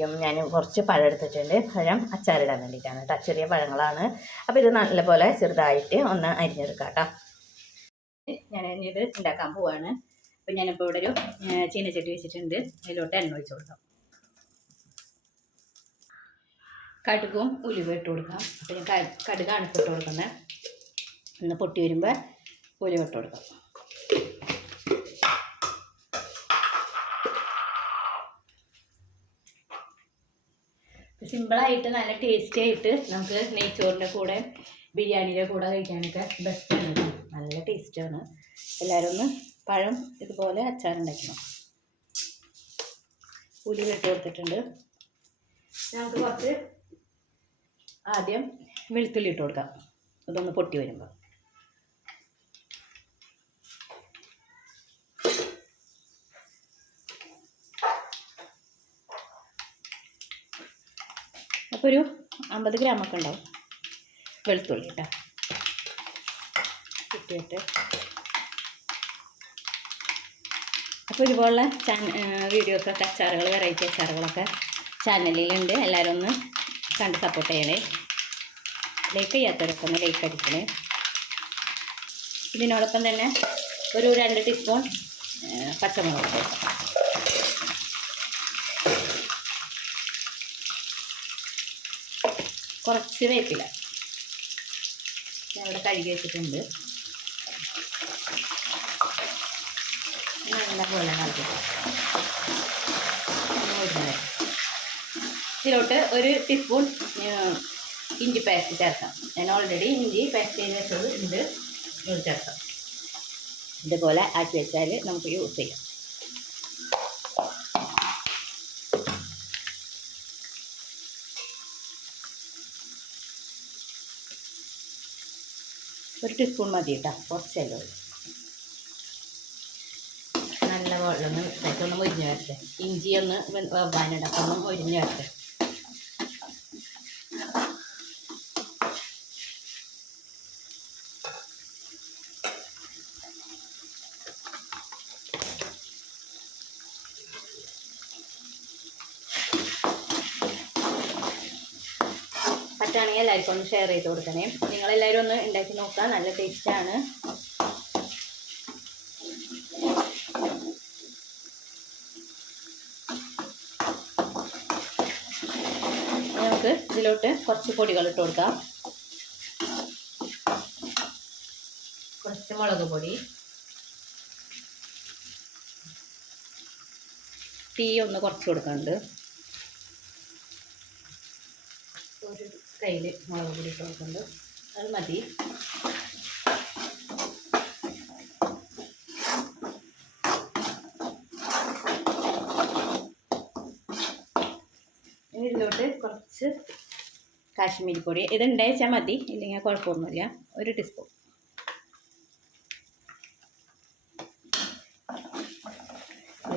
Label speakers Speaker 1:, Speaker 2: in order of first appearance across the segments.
Speaker 1: അപ്പോഴേക്കും ഞാൻ കുറച്ച് പഴം എടുത്തിട്ടുണ്ട്. പഴം അച്ചാറിടാൻ വേണ്ടിയിട്ടാണ് കേട്ടോ ചെറിയ പഴങ്ങളാണ്. അപ്പോൾ ഇത് നല്ലപോലെ ചെറുതായിട്ട് ഒന്ന് അരിഞ്ഞെടുക്കാം കേട്ടോ ഞാൻ ഇത് ഉണ്ടാക്കാൻ പോവാണ്. അപ്പം ഞാനിപ്പോൾ ഇവിടെ ഒരു ചീനച്ചട്ടി വെച്ചിട്ടുണ്ട്. അതിലോട്ട് എണ്ണ ഒഴിച്ച് കൊടുക്കാം. കടുകും ഉലുവ ഇട്ട് കൊടുക്കാം. അപ്പം ഞാൻ കടുക് കടുകാണ് ഇട്ട് കൊടുക്കുന്നത്. ഒന്ന് പൊട്ടി വരുമ്പോൾ ഉലുവ ഇട്ട് കൊടുക്കാം. സിമ്പിളായിട്ട് നല്ല ടേസ്റ്റി ആയിട്ട് നമുക്ക് നെയ്ച്ചോറിന്റെ കൂടെ ബിരിയാണിയുടെ കൂടെ കഴിക്കാനൊക്കെ ആണ് നല്ല ടേസ്റ്റാണ് എല്ലാവരും ഒന്ന് പഴം ഇതുപോലെ അച്ചാറുണ്ടാക്കണം പുലി വെട്ടി കൊടുത്തിട്ടുണ്ട്. നമുക്ക് കുറച്ച് ആദ്യം വെളുത്തുള്ളി ഇട്ട് കൊടുക്കാം. അതൊന്ന് പൊട്ടി വരുമ്പോൾ അപ്പോൾ ഒരു അമ്പത് ഗ്രാമൊക്കെ ഉണ്ടാവും. വെളുത്തുള്ളി കേട്ടോ കിട്ടിയിട്ട്. അപ്പോൾ ഇതുപോലുള്ള ചാന വീഡിയോസൊക്കെ അച്ചാറുകൾ വെറൈറ്റി അച്ചാറുകളൊക്കെ ചാനലിലുണ്ട്. എല്ലാവരും ഒന്ന് കണ്ട് സപ്പോർട്ട് ചെയ്യണേ. ലൈക്ക് ചെയ്യാത്തവരൊക്കെ ഒന്ന് ലൈക്ക് അടിക്കണേ. ഇതിനോടൊപ്പം തന്നെ ഒരു രണ്ട് ടീസ്പൂൺ പച്ചമുളക് ഇട്ട് കൊടുക്കാം. കുറച്ച് വേപ്പില ഞാൻ ഇവിടെ കഴുകി വെച്ചിട്ടുണ്ട്. നല്ല പോലെ ഇതിലോട്ട് ഒരു ടീസ്പൂൺ ഇഞ്ചി പേസ്റ്റ് ചേർക്കാം. ഞാൻ ഓൾറെഡി ഇഞ്ചി പേസ്റ്റ് ചെയ്ത് വെച്ചത് ഇത് ചേർക്കാം. ഇതുപോലെ ആക്കി വെച്ചാൽ നമുക്ക് യൂസ് ചെയ്യാം. ഒരു ടീസ്പൂൺ മതി കേട്ടോ കുറച്ചല്ലേ ഉള്ളൂ. നല്ല വെള്ളം ഒന്ന് ഇതൊക്കെ മൊരിഞ്ഞ് വരട്ടെ. ഇഞ്ചി ഒന്ന് വെവാനിടക്കം ഒന്ന് മൊരിഞ്ഞ് വരട്ടെ. പറ്റുകയാണെങ്കിൽ എല്ലാവർക്കും ഒന്ന് ഷെയർ ചെയ്ത് കൊടുക്കണേ. നിങ്ങളെല്ലാവരും ഒന്ന് ഉണ്ടാക്കി നോക്കുക. നല്ല ടേസ്റ്റാണ് നമുക്ക് ഇതിലോട്ട് കുറച്ച് പൊടികൾ ഇട്ട് കൊടുക്കാം. കുറച്ച് മുളക് പൊടി. തീ ഒന്ന് കുറച്ച് കൊടുക്കാനുണ്ട് ഒരു കയ്യിൽ മുളക് പൊടി കൊടുക്കുന്നത് അത് മതി. ഇതിലോട്ട് കുറച്ച് കാശ്മീരി പൊടി. ഇത് ഉണ്ടായിച്ചാൽ മതി ഇല്ലെങ്കിൽ കുഴപ്പമൊന്നുമില്ല. ഒരു ടീസ്പൂൺ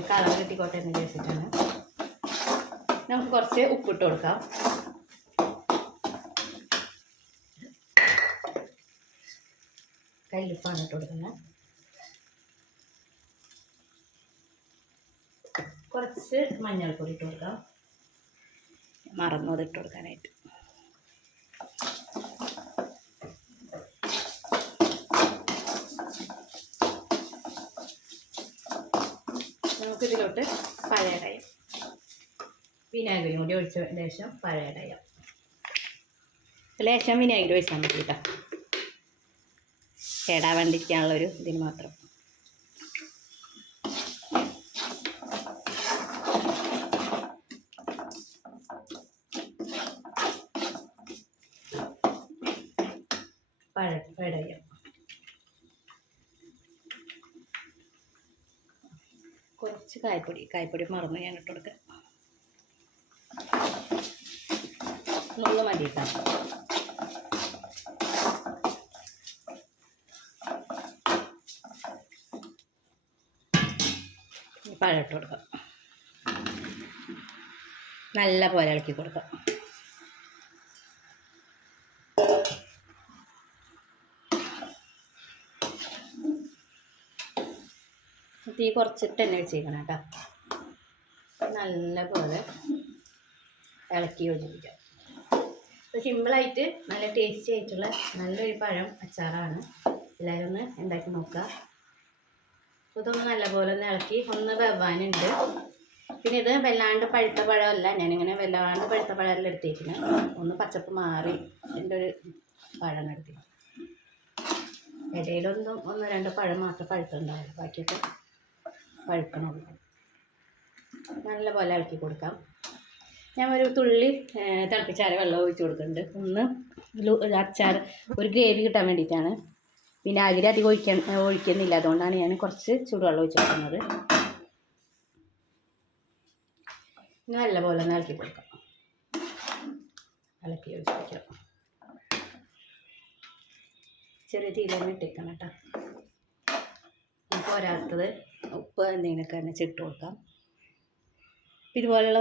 Speaker 1: കളർ കിട്ടിക്കോട്ടെ എന്ന് വിചാരിച്ചിട്ടാണ്. നമുക്ക് കുറച്ച് ഉപ്പിട്ട് കൊടുക്കാം. കല്ലുപ്പാണ് ഇട്ട് കൊടുക്കുന്നത് കുറച്ച് മഞ്ഞൾപ്പൊടി ഇട്ട് കൊടുക്കാം. മറന്നു അത് ഇട്ട് കൊടുക്കാനായിട്ട്. നമുക്കിതിലോട്ട് പഴയടയം വിനാഗിരി കൂടി ഒഴിച്ച ലേശം പഴയടയം ലേശം വിനാഗിരി ഒഴിച്ചാൽ മതി കേട്ടോ. കേടാവാണ്ടിരിക്കാനുള്ളൊരു ഇതിന് മാത്രം. കുറച്ച് കായ്പൊടി കായ്പൊടി മറന്നു ഞാൻ ഇട്ട് കൊടുക്കാം. മതി കേട്ടോ പഴം ഇട്ട് കൊടുക്കാം. നല്ല പോലെ ഇളക്കി കൊടുക്കാം. തീ കുറച്ചിട്ട് തന്നെ വെച്ചേക്കണം കേട്ടോ. നല്ല പോലെ ഇളക്കി യോജിപ്പിക്കാം. അപ്പോൾ സിമ്പിളായിട്ട് നല്ല ടേസ്റ്റി ആയിട്ടുള്ള നല്ലൊരു പഴം അച്ചാറാണ്. എല്ലാവരും ഒന്ന് ഉണ്ടാക്കി നോക്കുക. ഇതൊന്ന് നല്ലപോലെ ഒന്ന് ഇളക്കി ഒന്ന് വെവാനുണ്ട്. പിന്നെ ഇത് വല്ലാണ്ട് പഴുത്ത പഴമല്ല ഞാനിങ്ങനെ വല്ലാണ്ട് പഴുത്ത പഴമല്ല എടുത്തേക്കുന്നത് ഒന്ന് പച്ചപ്പ് മാറി എന്റെ ഒരു പഴം എടുത്തി ഇടയിലൊന്നും ഒന്ന് രണ്ട് പഴം മാത്രം പഴുത്തുണ്ടാവില്ല. ബാക്കിയൊക്കെ പഴുക്കണുള്ളൂ. നല്ല പോലെ ഇളക്കി കൊടുക്കാം. ഞാൻ ഒരു തുള്ളി തിളപ്പിച്ചാറ് വെള്ളം ഒഴിച്ച് കൊടുക്കുന്നുണ്ട്. ഒന്ന് അച്ചാർ ഒരു ഗ്രേവി കിട്ടാൻ വേണ്ടിയിട്ടാണ്. അകിരി അധികം ഒഴിക്കാൻ ഒഴിക്കുന്നില്ല. അതുകൊണ്ടാണ് ഞാൻ കുറച്ച് ചൂടുവെള്ളം ഒഴിച്ച് കൊടുക്കുന്നത് നല്ല നല്ലപോലെ ഒന്ന് ഇളക്കി കൊടുക്കാം. ഇളക്കി ഒഴിച്ചിരിക്കാം ചെറിയ തീരം ഇട്ടേക്കണം കേട്ടോ. പോരാത്തത് ഉപ്പ് എന്തെങ്കിലുമൊക്കെ തന്നെ ചിട്ട് കൊടുക്കാം.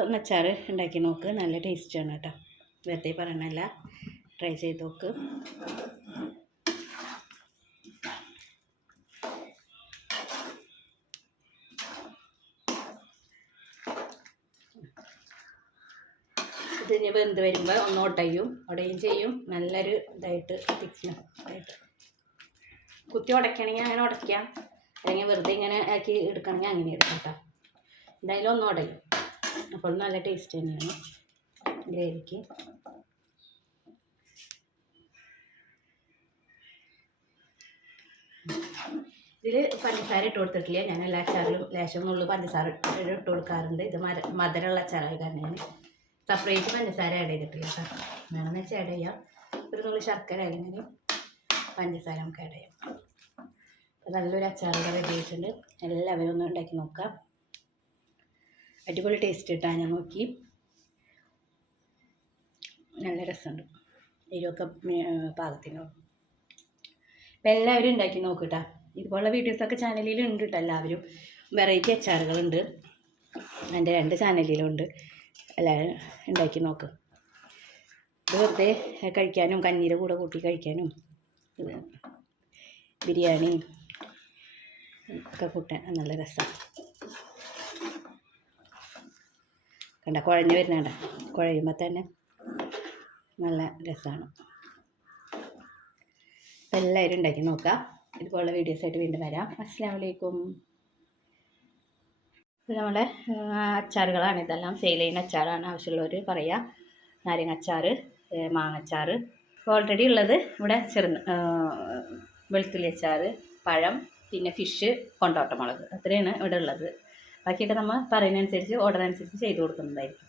Speaker 1: ഒന്ന് അച്ചാർ ഉണ്ടാക്കി നോക്ക്. നല്ല ടേസ്റ്റാണ് കേട്ടോ. വെറുതെ പറയണല്ല ട്രൈ ചെയ്ത് നോക്ക്. വെന്ത് വരുമ്പോൾ ഒന്ന് ഉടയും ചെയ്യും. നല്ലൊരു ഇതായിട്ട് തിക്സിനായിട്ട് കുത്തി ഉടയ്ക്കണമെങ്കിൽ അങ്ങനെ ഉടയ്ക്കാം. അല്ലെങ്കിൽ വെറുതെ ഇങ്ങനെ ആക്കി എടുക്കണമെങ്കിൽ അങ്ങനെ എടുക്കാം കേട്ടോ. എന്തായാലും ഒന്ന് ഉടയും അപ്പോൾ നല്ല ടേസ്റ്റ് തന്നെയാണ്. ഗ്രേവിക്ക്. ഇതിൽ പഞ്ചസാര ഇട്ട് കൊടുത്തിട്ടില്ല. ഞാൻ എല്ലാ അച്ചാറിലും ലേശം നുള്ളു പഞ്ചസാര ഇട്ട് കൊടുക്കാറുണ്ട്. ഇത് മര മധുരമുള്ള അച്ചാറായി കാരണം സെപ്പറേറ്റ് പഞ്ചസാര ആഡ് ചെയ്തിട്ടില്ല കേട്ടോ. വേണമെന്ന് വെച്ചാൽ ആഡ് ചെയ്യാം. ഒരു നുള്ളി ശർക്കര അല്ലെങ്കിൽ പഞ്ചസാര നമുക്ക് ആഡ് ചെയ്യാം. നല്ലൊരു അച്ചാറുകൾ റെഡി ആയിട്ടുണ്ട്. എല്ലാവരും ഒന്ന് ഉണ്ടാക്കി നോക്കാം. അടിപൊളി ടേസ്റ്റ് കിട്ടാൻ ഞാൻ നോക്കി. നല്ല രസമുണ്ട്. എരിവൊക്കെ മേ- പാകത്തിനോ. അപ്പം എല്ലാവരും ഉണ്ടാക്കി നോക്കൂട്ടാ ഇതുപോലുള്ള വീഡിയോസൊക്കെ ചാനലിൽ ഉണ്ട് കേട്ടോ എല്ലാവരും. വെറൈറ്റി അച്ചാറുകളുണ്ട്. എന്റെ രണ്ട് ചാനലിലുണ്ട് എല്ലാവരും ഉണ്ടാക്കി നോക്ക്. ഇത് വെറുതെ കഴിക്കാനും കഞ്ഞീരെ കൂടെ കൂട്ടി കഴിക്കാനും ബിരിയാണി ഒക്കെ കൂട്ടാൻ നല്ല രസമാണ് കണ്ട കുഴഞ്ഞ് വരുന്നുണ്ട കുഴയുമ്പോൾ തന്നെ നല്ല രസമാണ് അപ്പം എല്ലാവരും ഉണ്ടാക്കി നോക്കാം. ഇതുപോലുള്ള വീഡിയോസായിട്ട് വീണ്ടും വരാം. അസ്സാം വലൈക്കും നമ്മുടെ അച്ചാറുകളാണ്. ഇതെല്ലാം സെയിൽ അച്ചാറാണ് ആവശ്യമുള്ളവർ പറയുക നാരങ്ങച്ചാർ മാങ്ങച്ചാർ ഓൾറെഡി ഉള്ളത് ഇവിടെ ചെറു വെളുത്തുള്ളി അച്ചാർ പഴം പിന്നെ ഫിഷ് കൊണ്ടോട്ട മുളക് അത്രയാണ് ഇവിടെ ഉള്ളത്. ബാക്കിയൊക്കെ നമ്മൾ പറയുന്നതനുസരിച്ച് ഓർഡർ അനുസരിച്ച് ചെയ്തു കൊടുക്കുന്നതായിരിക്കും.